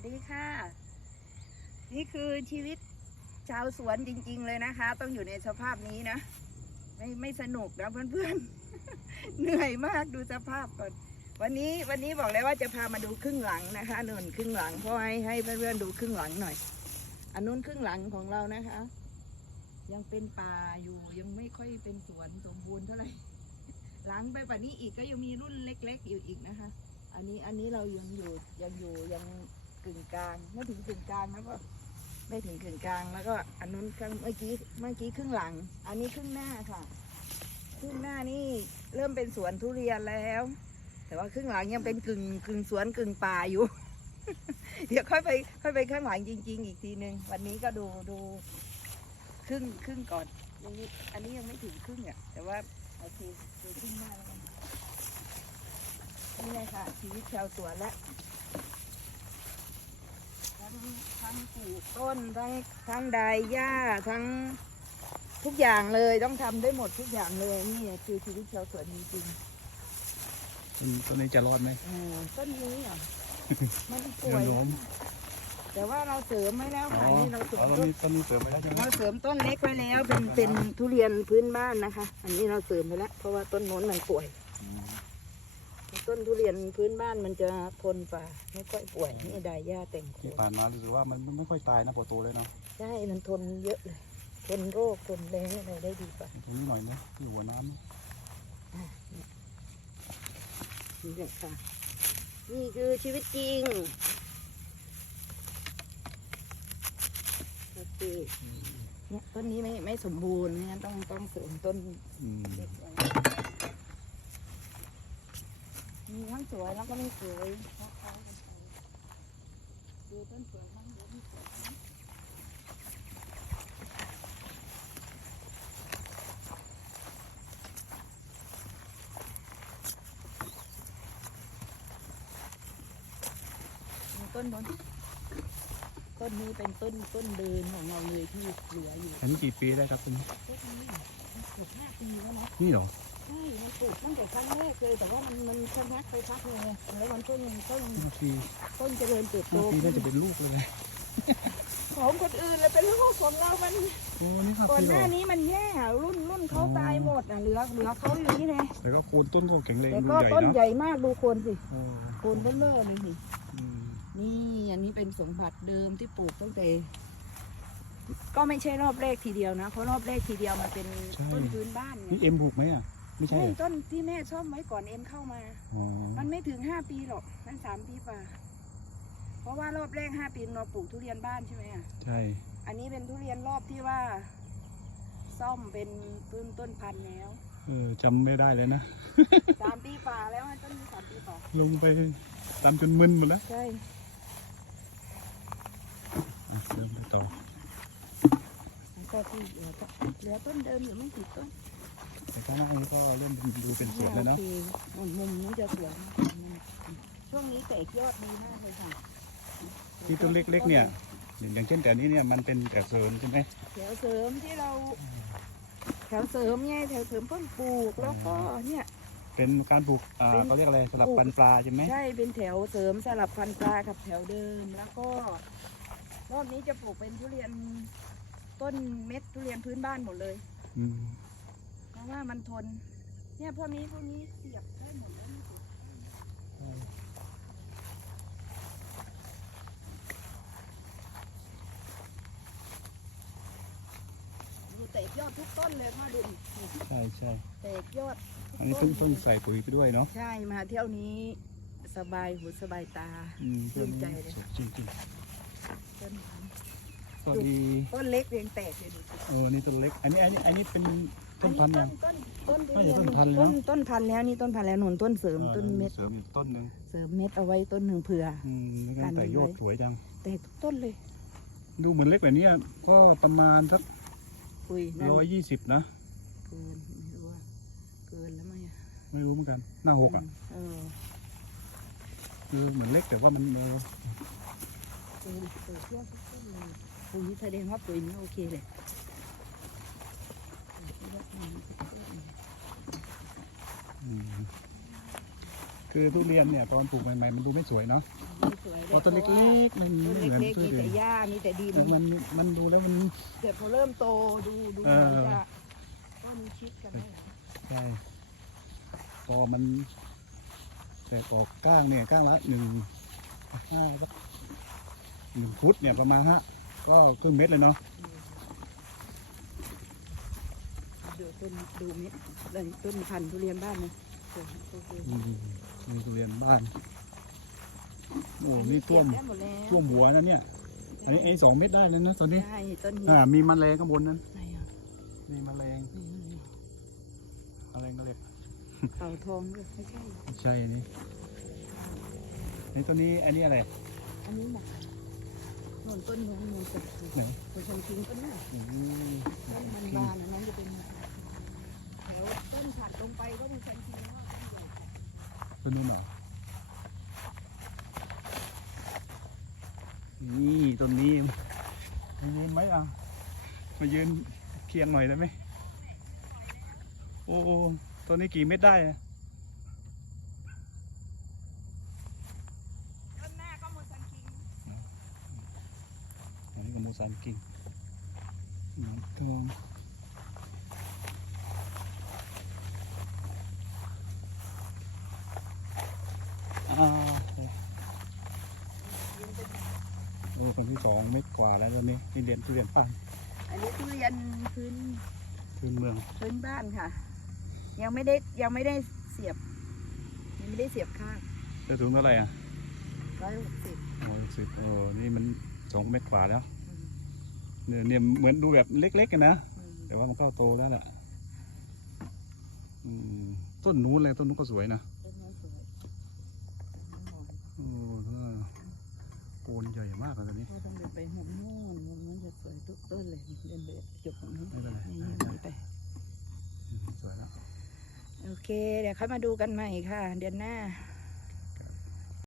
วัสดีค่ะ นี่คือชีวิตชาวสวนจริง ๆ เลยนะคะ ต้องอยู่ในสภาพนี้นะ ไม่ไม่สนุกนะเพื่อนๆ เหนื่อยมากดูสภาพก่อน วันนี้วันนี้บอกเลยว่าจะพามาดูครึ่งหลังนะคะนุ่นครึ่งหลังเพราะให้ให้เพื่อนๆดูครึ่งหลังหน่อย อันนู้นครึ่งหลังของเรานะคะ ยังเป็นป่าอยู่ยังไม่ค่อยเป็นสวนสมบูรณ์เท่าไหร่หลังไปกว่านี้อีกก็ยังมีรุ่นเล็ก ๆ อยู่อีกนะคะ อันนี้อันนี้เรายังอยู่ยังอยู่ยังกึ่ งกลาง ไม่ถึงกึ่งกลางแล้วก็ไม่ถึงกึ่งกลางแล้วก็อันนู้นข้งเมื่อกี้เมื่อกี้ครึ่งหลัง อันนี้ครึ่งหน้าค่ะ ครึ่งหน้านี่เริ่มเป็นสวนทุเรียนแล้ว แต่ว่าครึ่งหลังยังเป็นกึ่งกึ่งสวนกึ่งป่าอยู่ เดี๋ยวค่อยไปค่อยไปข้างหลังจริง ๆ อีกทีหนึ่งวันนี้ก็ดูดูครึ่งครึ่งก่อนยังนี้อันนี้ยังไม่ถึงครึ่งอะแต่ว่าโอเคดูครึ่งหน้าแล้วกันนี่เลยค่ะชีวิตชาวสวนและ ทั้งทั้งปลูกต้นทั้งทั้งดายหญ้าทั้งทุกอย่างเลยต้องทำได้หมดทุกอย่างเลยนี่คือชีวิตชาวสวนจริงๆต้นต้นนี้จะรอดไหมเออต้นนี้เหรอมันป่วยแนวโน้ม แต่ว่าเราเสริมไว้แล้วอ๋อค่ะนี่เราเสริมอ๋อตอนต้นนี้ต้นนี้เสริมไปแล้วใช่ไหมเราเสริมต้นเล็กไว้แล้วเป็นเป็นทุเรียนพื้นบ้านนะคะ อันนี้เราเสริมไปแล้วเพราะว่าต้นโน้นมันป่วยอืม ต้นทุเรียนพื้นบ้านมันจะทนฝ่าไม่ค่อยป่วยนี่ดายหญ้าแต่งโคที่นผ่านมารู้สึกว่ามันไม่ค่อยตายนะพอโตเลยเนาะใช่มันทนเยอะเลย ทนโรคทนแรงอะไรได้ดีกว่าตรงนี้หน่อยนะที่หัวน้นี่แหละค่ะ นี่คือชีวิตจริงโอเคเนี่ยต้นนี้ไม่ไม่สมบูรณ์เนี่ยต้องต้องเสริมต้นำอืมเด็กไว้ มีทั้งสวยแล้วก็ไม่สวยคล้ายๆกันไปดูต้นสวยบ้างดูไม่สวยบ้างมีต้นบนต้นนี้เป็นต้นต้นเดินของเราเลยที่เหลืออยู่อันนี้กี่ปีได้ครับต้นนี้ต้นนี้มันปลูกห้าปีแล้วนะนี่เหรอ ใช่มันปลูกตั้งแต่ครั้งแรกเลยแต่ว่ามันมันชะงักไปพักหนึงไงแล้วมันก็ยังก็ยังห้าปีต้นเจริญเติบโตห้าปีน่าจะเป็นลูกเลยของคนอื่นเลยเป็นลูกของเรา มันโอ้นี่ห้าก่อนปีหเหรน้าอนี้มันแย่รุ่นรุ่นเขาตายหมดอะเหลือเหลือเขาอยู่นี่ไงแต่ก็โคนต้นก็แข็งแรงแต่ดูก็ใหญ่ต้นนะใหญ่มากดูโคนสิโอ้โคนเบ้อเลยนี่สิอืมนี่อันนี้เป็นสมบัติเดิมที่ปลูกตั้งแต่ ก็ไม่ใช่รอบแรกทีเดียวนะเพราะรอบแรกทีเดียวมันเป็นต้นพื้นบ้านไง นี่เอ็มบุกไหมอะ ไม่ใช่ใช่เหรอต้นที่แม่ซ่อมไว้ก่อนเอ็มเข้ามา อ๋อมันไม่ถึงห้าปีหรอก มันสามปีกว่า เพราะว่ารอบแรกห้าปีเราปลูกทุเรียนบ้านใช่ไหมอะใช่ อันนี้เป็นทุเรียนรอบที่ว่า ซ่อมเป็นต้นต้นพันธุ์แล้วเออจำไม่ได้เลยนะ สามปีกว่าแล้วอะต้นนี้สามปีกว่าลงไปตามจนมึนหมดแล้วใช่ อะเริ่มต่อแล้วก็ที่เหลือก็เหลือต้นเดิมอยู่ไม่กี่ต้น แต่ข้างหน้านี้ก็เริ่มดูเป็นสวนแล้วเนาะมุมนี้จะสวยช่วงนี้แตกยอดดีมากเลยค่ะที่ต้นเล็กๆเนี่ย อย่างเช่นแต่นี้เนี่ยมันเป็นแต่เสริมใช่ไหมแถวเสริมที่เรา แถวเสริมไงแถวเสริมเพิ่งปลูกแล้วก็เนี่ย เป็นการปลูกอ่าเขาเรียกอะไรสลับปลูกปันปลาใช่ไหมใช่เป็นแถวเสริมสลับพันปลากับแถวเดิมแล้วก็รอบนี้จะปลูกเป็นทุเรียนต้นเม็ดทุเรียนพื้นบ้านหมดเลยอืม ราะว่ามันทน เนี่ยพวกนี้พวกนี้เสียบได้หมดแล้วไม่ติดดูแตกยอดทุกต้นเลยพ่อดูนี่ใช่ใช่แตกยอดทุกอันนี้ต้ต้องต้องใส่ปุ๋ยไปด้วยเนาะใช่มาเที่ยวนี้สบายหูสบายตาอืมดีใจเลยสดจริงจริงต้นพันธุ์ๆก็ดีต้นเล็กเรียงแตกเลยดูสิ เออนี่ต้นเล็ก อันนี้อันนี้อันนี้เป็น ต้นพันธุ์อัยัง ต้นต้นไม่ใช่ทุเรียต้นพันธุ์เลยต้นเนอะต้นพันธุ์แล้วนี่ต้นพันธุ์แล้วหนุนต้นเสริมต้นเม็ด เสริมอีกต้นหนึ่งเสริมเม็ดเอาไว้ต้นหนึ่งเผื่อ อืมนี่ก็กันแต่ไว้ยอดสวยจัง แตกทุกต้นเลย ดูเหมือนเล็กแบบเนี้ยก็ประมาณสักคุยนั่นร้อยยี่สิบนะ เกินไม่รู้ว่าเกินแล้วไหมอะไม่รู้เหมือนกัน หน้าหกอะเออเออเหมือนเล็กแต่ว่ามันเออเกินเกินยอดทุกต้นเลยปุ๋ยแสดงว่าปุ๋ยนี้โอเคเลยปุ๋ยนี้ทุกต้น อืม คือทุเรียนเนี่ยตอนปลูกใหม่ๆมันดูไม่สวยเนาะไม่สวยพอต้นเล็กๆมันต้นเหมือนเล็กๆทุมีเรียแต่นหญ้ามีแต่ดินมันมันดูแล้วมันแต่พอเริ่มโตดูดูเอเหมืออนจะต้นชิดกันได้ใช่พอมัน แต่ออกก้างเนี่ยก้างละหนึ่งห้าสักหนึ่งฟุตเนี่ยประมาณฮะก็ครึ่งเม็ดเลยเนาะ ดู ต้นดูเม็ดเลยต้นพันธุ์ทุเรียนบ้านนะสวยโอเคอืมนี่ทุเรียนบ้าน โอ้อันี่ท่วม เก็บได้หมดแล้วท่วมหัวนะเนี่ย อันนี้ไอ้สองเม็ดได้เลยนะตอนนี้ใช่ต้นนี้อ่า มีแมลงข้างบนนั้น ไหนอะมีแมลงนี่นี่นี่แมลงก็เรียกเต่าทองด้วยไม่ใช่ ใช่นี่นี่ตัวนี้ อันนี้อะไร อันนี้หมกนนต้นนู้นมันจะไหนตัวชมคิงต้นนี้อืมต้นมันบานอันนั้นจะเป็นแถวต้นถัดลงไปก็มีชมคิงแล้วก็ ต้นใหญ่ตัวนู้นเหรอ นี่ต้นนี้มายืนไหมอะ มายืนเคียงหน่อยได้ไหม โอ้โอ้ตัวนี้กี่เม็ดได้อะต้นหน้าก็มูชันคิงอันนี้ก็โมซานกิงหนอนทองอ่าโอ้คนที่สองเม็ดก ว่าแล้วตอนนี้นี่เรียนทุเรียนป้านอันนี้ทุเรียนพื้นพื้นเมืองพื้นบ้านค่ะ ยังไม่ได้ยังไม่ได้เสียบ ยังไม่ได้เสียบข้างได้ถุงเท่าไหร่อะร้อยหกสิบร้อยสิบโอ้นี่มันสองเม็ดกว่าแล้วเนี่ยเนี่ยเหมือนดูแบบเล็กๆกันนะแต่ว่ามันก็โตแล้วล่ะอืมต้นนู้นเลยต้นนู้นก็สวยนะ ต้นนี้สวย โอ้ถ้าโคนใหญ่ มากเลยตอนนี้ก็ต้องเดินไปหุมโน่นมุมนั้นจะสวยทุกต้นเลยเดินไปจบตรงนี้ไม่เป็นไรไปสวยแล้วโอเค เดี๋ยวค่อยมาดูกันใหม่ค่ะ เดือนหน้า